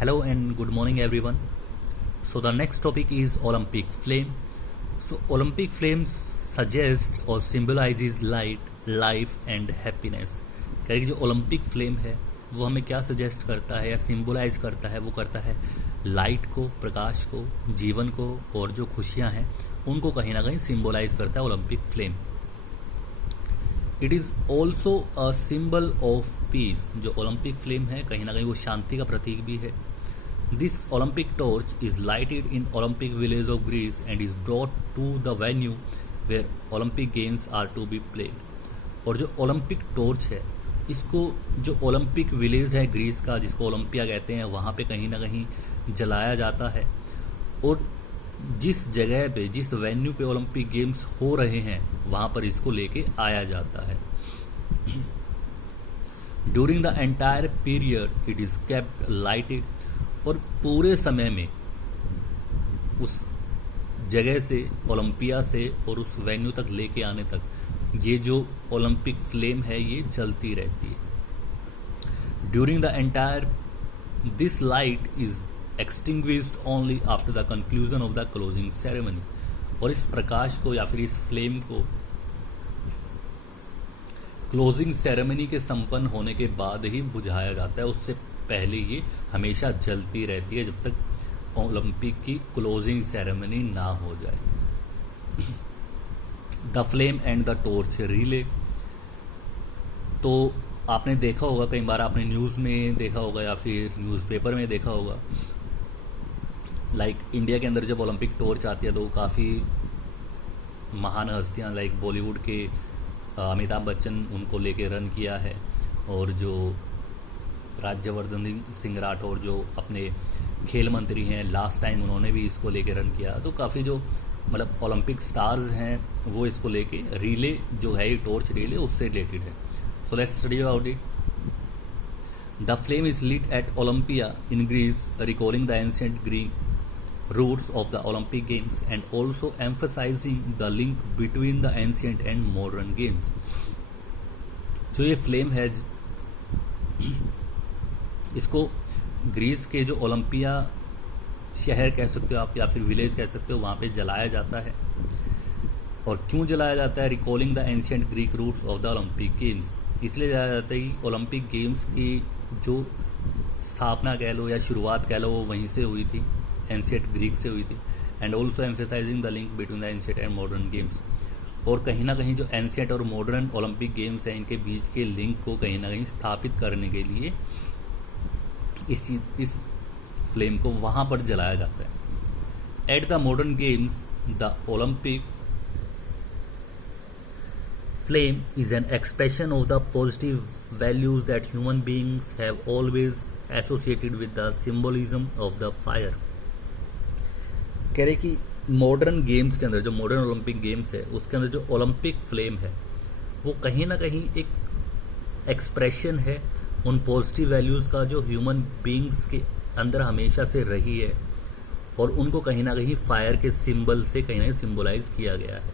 Hello and good morning, everyone. So, the next topic is Olympic flame. So, Olympic flame suggests or symbolizes light, life and happiness. कह रहे कि जो Olympic flame है वो हमें क्या सजेस्ट करता है या सिंबलाइज करता है, वो करता है लाइट को, प्रकाश को, जीवन को, और जो खुशियां हैं उनको कहीं ना कहीं सिंबलाइज करता है Olympic flame. It is also a symbol of peace. जो ओलंपिक फ्लेम है कहीं ना कहीं वो शांति का प्रतीक भी है. This Olympic torch is lighted in Olympic village of Greece and is brought to the venue where Olympic games are to be played. और जो ओलंपिक टॉर्च है इसको जो ओलंपिक विलेज है ग्रीस का, जिसको ओलंपिया कहते हैं, वहाँ पे कहीं ना कहीं जलाया जाता है. और जिस जगह पे, जिस वेन्यू पे ओलंपिक गेम्स हो रहे हैं वहाँ पर इसको लेके आया जाता है. During the entire period it is kept lighted. और पूरे समय में उस जगह से, ओलंपिया से और उस वेन्यू तक लेके आने तक ये जो ओलंपिक फ्लेम है ये जलती रहती है. During the entire this light is extinguished only after the conclusion of the closing ceremony. और इस प्रकाश को या फिर इस फ्लेम को क्लोजिंग सेरेमनी के संपन्न होने के बाद ही बुझाया जाता है. उससे पहले ये हमेशा जलती रहती है जब तक ओलंपिक की क्लोजिंग सेरेमनी ना हो जाए. The flame and the torch relay. तो आपने देखा होगा, कई बार आपने न्यूज़ में देखा होगा या फिर न्यूज़पेपर में देखा होगा, लाइक इंडिया के अंदर जब ओलंपिक टॉर्च आती है तो काफ़ी महान हस्तियां लाइक बॉलीवुड के अमिताभ बच्चन उनको लेके रन किया है. और जो राज्यवर्धन सिंह राठौर जो अपने खेल मंत्री हैं, लास्ट टाइम उन्होंने भी इसको लेके रन किया. तो काफ़ी जो मतलब ओलंपिक स्टार्स हैं वो इसको लेके रिले जो है, ये टॉर्च रिले उससे रिलेटेड है. So let's study about it. The flame is lit at Olympia in Greece, recalling the ancient Greek roots of the Olympic Games and also emphasizing the link between the ancient and modern games. जो ये flame है इसको Greece के जो Olympia शहर कह सकते हो आप या फिर विलेज कह सकते हो, वहाँ पे जलाया जाता है. और क्यों जलाया जाता है? Recalling the ancient Greek roots of the Olympic games. इसलिए जलाया जाता है कि ओलंपिक गेम्स की जो स्थापना कह लो या शुरुआत कह लो वो वहीं से हुई थी, एंशिएंट ग्रीक से हुई थी. And also emphasizing the link between the ancient and modern games. और कहीं ना कहीं जो एंशिएंट और मॉडर्न ओलंपिक गेम्स हैं इनके बीच के लिंक को कहीं ना कहीं स्थापित करने के लिए इस फ्लेम को वहाँ पर जलाया जाता है. At the modern games the Olympic flame is an expression of the positive values that human beings have always associated with the symbolism of the fire. कह रहे कि मॉडर्न गेम्स के अंदर, जो मॉडर्न ओलंपिक गेम्स है उसके अंदर जो ओलंपिक फ्लेम है वो कहीं ना कहीं एक एक्सप्रेशन है उन पॉजिटिव वैल्यूज़ का जो ह्यूमन बीइंग्स के अंदर हमेशा से रही है, और उनको कहीं ना कहीं फायर के सिंबल से कहीं ना कहीं सिंबलाइज किया गया है.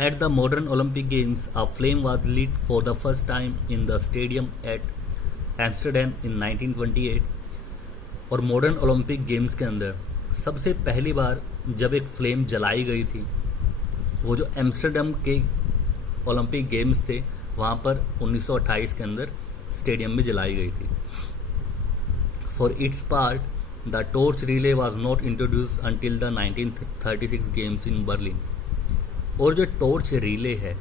At the modern Olympic games a flame was lit for the first time in the stadium at Amsterdam in 1928. और मॉडर्न ओलंपिक गेम्स के अंदर सबसे पहली बार जब एक फ्लेम जलाई गई थी वो जो एम्स्टरडम के ओलंपिक गेम्स थे वहाँ पर 1928 के अंदर स्टेडियम में जलाई गई थी. For its part the torch relay was not introduce until the 1936 games in Berlin. और जो टॉर्च रिले है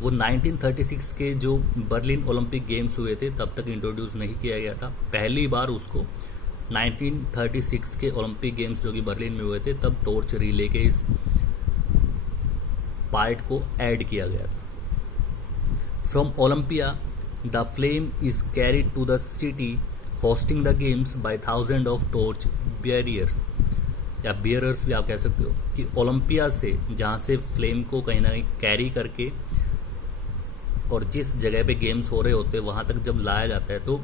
वो 1936 के जो बर्लिन ओलंपिक गेम्स हुए थे तब तक इंट्रोड्यूस नहीं किया गया था. पहली बार उसको 1936 के ओलंपिक गेम्स जो कि बर्लिन में हुए थे तब टॉर्च रिले के इस पार्ट को ऐड किया गया था. From Olympia the flame is carried to the city hosting the games by thousand of torch barriers या बियरर्स भी आप कह सकते हो. कि ओलंपिया से, जहाँ से फ्लेम को कहीं ना कहीं कैरी करके और जिस जगह पे गेम्स हो रहे होते हैं वहाँ तक जब लाया जाता है तो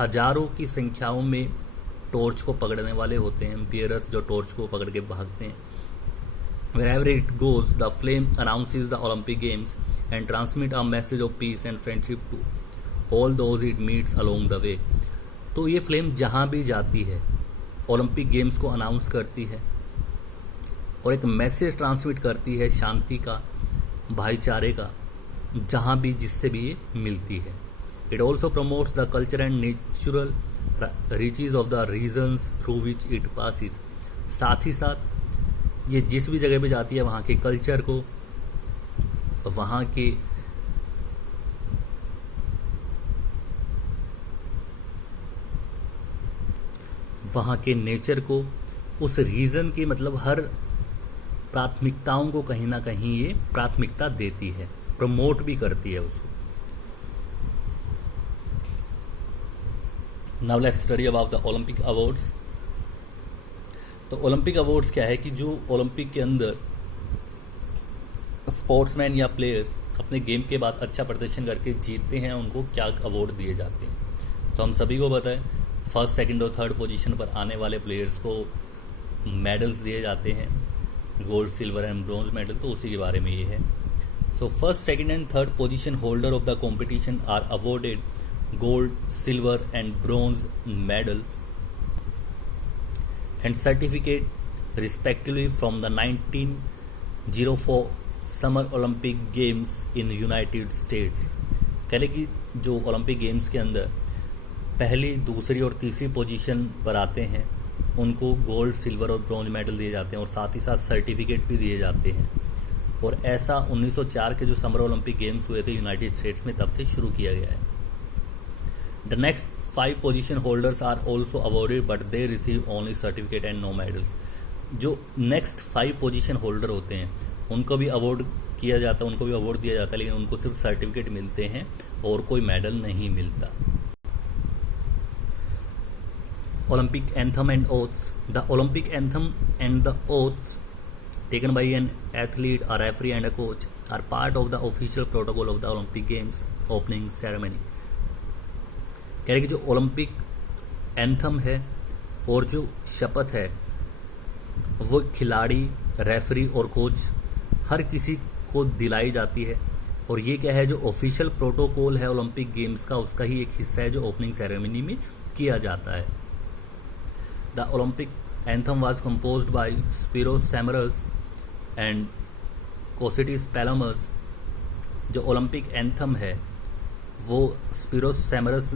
हजारों की संख्याओं में टॉर्च को पकड़ने वाले होते हैं, बियरर्स, जो टॉर्च को पकड़ के भागते हैं. Wherever it goes, the flame announces the Olympic Games and transmit a message of peace and friendship to all those it meets along the way. तो ये फ्लेम जहाँ भी जाती है ओलंपिक गेम्स को अनाउंस करती है और एक मैसेज ट्रांसमिट करती है शांति का, भाईचारे का, जहाँ भी जिससे भी ये मिलती है। It also promotes the culture and natural riches of the regions through which it passes. साथ ही साथ ये जिस भी जगह पे जाती है वहाँ के कल्चर को, वहाँ के नेचर को, उस रीजन के मतलब हर प्राथमिकताओं को कहीं ना कहीं ये प्राथमिकता देती है, प्रमोट भी करती है उसको। Now let's study about the Olympic awards. तो ओलंपिक अवार्ड्स क्या है कि जो ओलंपिक के अंदर स्पोर्ट्समैन या प्लेयर्स अपने गेम के बाद अच्छा प्रदर्शन करके जीतते हैं, उनको क्या अवार्ड दिए जाते हैं। तो हम सभी को पता है फर्स्ट, सेकंड और थर्ड पोजीशन पर आने वाले प्लेयर्स को मेडल्स दिए जाते हैं, gold, silver and bronze medal. तो उसी के बारे में ये है। So first, second and third position holder of the competition are awarded gold, silver and bronze medals and certificate respectively from the 1904 summer Olympic games in United States. कह लें कि जो ओलंपिक गेम्स के अंदर पहली, दूसरी और तीसरी पोजीशन पर आते हैं उनको गोल्ड, सिल्वर और ब्रॉन्ज मेडल दिए जाते हैं और साथ ही साथ सर्टिफिकेट भी दिए जाते हैं। और ऐसा 1904 के जो समर ओलंपिक गेम्स हुए थे यूनाइटेड स्टेट्स में, तब से शुरू किया गया है। The next 5 position holders are also awarded but they receive only certificate and no medals. जो नेक्स्ट 5 पोजीशन होल्डर होते हैं उनको भी अवार्ड किया जाता है, उनको भी अवार्ड दिया जाता है, लेकिन उनको सिर्फ सर्टिफिकेट मिलते हैं और कोई मेडल नहीं मिलता। Olympic anthem and oaths. The Olympic anthem and the oaths taken by an athlete, a referee and a coach are part of the official protocol of the Olympic Games opening ceremony. कह रहे कि जो Olympic anthem है और जो शपथ है वो खिलाड़ी, रेफरी और कोच हर किसी को दिलाई जाती है। और ये क्या है, जो ऑफिशियल प्रोटोकॉल है ओलंपिक गेम्स का, उसका ही एक हिस्सा है जो ओपनिंग सेरेमनी में किया जाता है। The Olympic anthem was composed by Spiros Samaras and Kostis Palamas। जो ओलंपिक एंथम है वो स्पिरोस सैमरस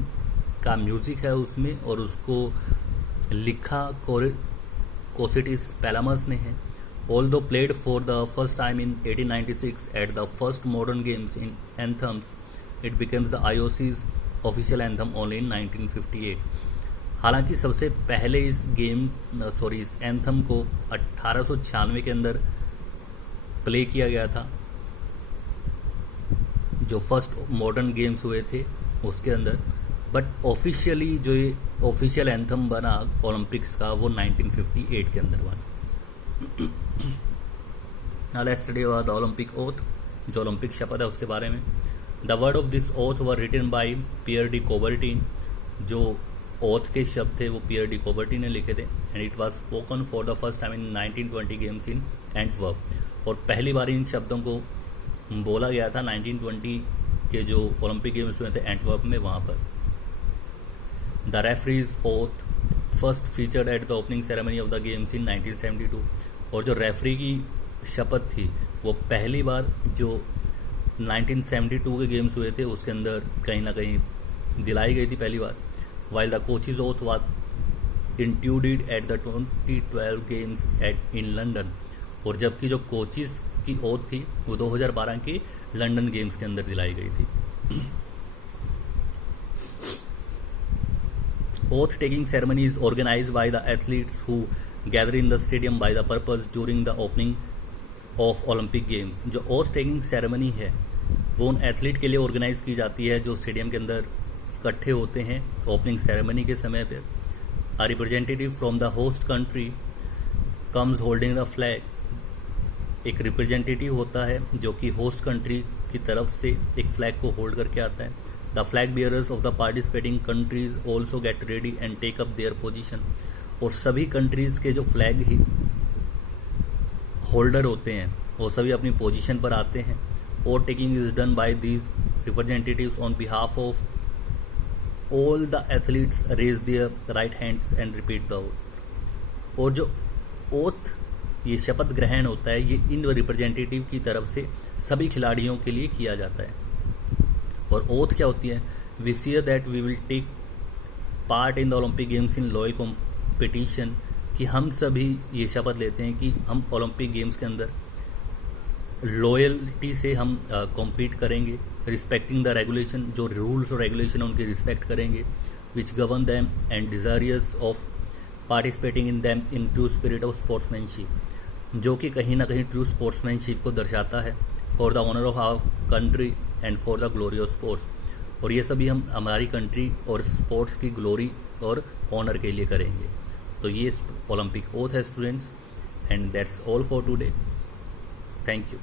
का म्यूजिक है उसमें, और उसको लिखा कोसिटिस पैलामस ने है। Although played for the first time in 1896 at the first modern games in anthems, it becomes the IOC's official anthem only in 1958। हालांकि सबसे पहले इस एंथम को 1896 के अंदर प्ले किया गया था, जो फर्स्ट मॉडर्न गेम्स हुए थे उसके अंदर, बट ऑफिशियली जो ये ऑफिशियल एंथम बना ओलंपिक्स का वो 1958 के अंदर बना। Now let's study about the Olympic oath. जो ओलंपिक शपथ है उसके बारे में। The word of this oath were written by Pierre de Coubertin. जो ओथ के शब्द थे वो पियर डी कोबर्टिन ने लिखे थे। And it was spoken for the first time in 1920 games in Antwerp. और पहली बार इन शब्दों को बोला गया था 1920 के जो ओलंपिक गेम्स हुए थे एंटवर्प में, वहाँ पर। The referees oath first featured at the opening ceremony of the games in 1972। और जो रेफरी की शपथ थी वो पहली बार जो 1972 के गेम्स हुए थे उसके अंदर कहीं ना कहीं दिलाई गई थी पहली बार। while the coach's oath was instituted at the 2012 games in London। और जबकि जो कोचिस की ओथ थी वो 2012 के लंदन गेम्स के अंदर दिलाई गई थी। Oath taking ceremony is organized by the athletes who gather in the stadium by the purpose during the opening of Olympic games. जो ओथ टेकिंग सेरेमनी है वो उन एथलीट के लिए ऑर्गेनाइज की जाती है जो स्टेडियम के अंदर इकट्ठे होते हैं ओपनिंग सेरेमनी के समय पर। A representative from the host country comes holding the flag. एक रिप्रेजेंटेटिव होता है जो कि होस्ट कंट्री की तरफ से एक फ्लैग को होल्ड करके आता है। The flag bearers of the participating countries also get ready and take up their position. और सभी कंट्रीज के जो फ्लैग ही होल्डर होते हैं वो सभी अपनी पोजीशन पर आते हैं। और taking is done by these representatives on behalf of all the athletes raise their right hands and repeat the oath. और जो ओथ, ये शपथ ग्रहण होता है, ये इन रिप्रेजेंटेटिव की तरफ से सभी खिलाड़ियों के लिए किया जाता है। और ओथ क्या होती है? We swear that we will take part in the Olympic games in loyal competition, कि हम सभी ये शपथ लेते हैं कि हम ओलंपिक गेम्स के अंदर लॉयल्टी से हम कॉम्पीट करेंगे, रिस्पेक्टिंग द रेगुलेशन, जो रूल्स और रेगुलेशन उनकी रिस्पेक्ट करेंगे, which govern them and desires of participating in them in true spirit of sportsmanship, जो कि कहीं ना कहीं ट्रू स्पोर्ट्समैनशिप को दर्शाता है, for the honour of our country and for the glory of sports. और ये सभी हम हमारी कंट्री और स्पोर्ट्स की ग्लोरी और ऑनर के लिए करेंगे। तो ये ओलंपिक ओथ है students, and that's all for today. Thank you.